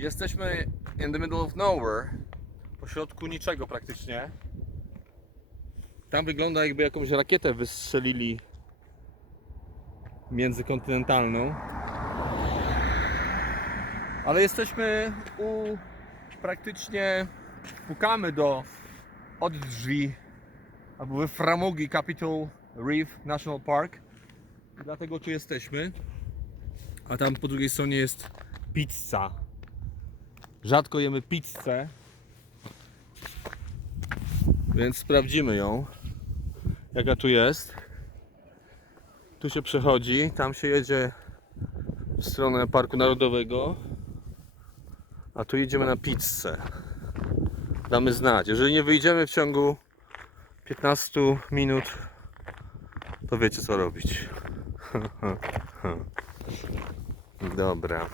Jesteśmy in the middle of nowhere. Pośrodku niczego praktycznie. Tam wygląda jakby jakąś rakietę wystrzelili międzykontynentalną. Ale jesteśmy u praktycznie pukamy do od drzwi albo we framugi Capitol Reef National Park. Dlatego tu jesteśmy. A tam po drugiej stronie jest pizza. Rzadko jemy pizzę. Więc sprawdzimy ją. Jaka tu jest. Tu się przechodzi, tam się jedzie w stronę Parku Narodowego. A tu jedziemy na pizzę. Damy znać. Jeżeli nie wyjdziemy w ciągu 15 minut, to wiecie co robić. Dobra.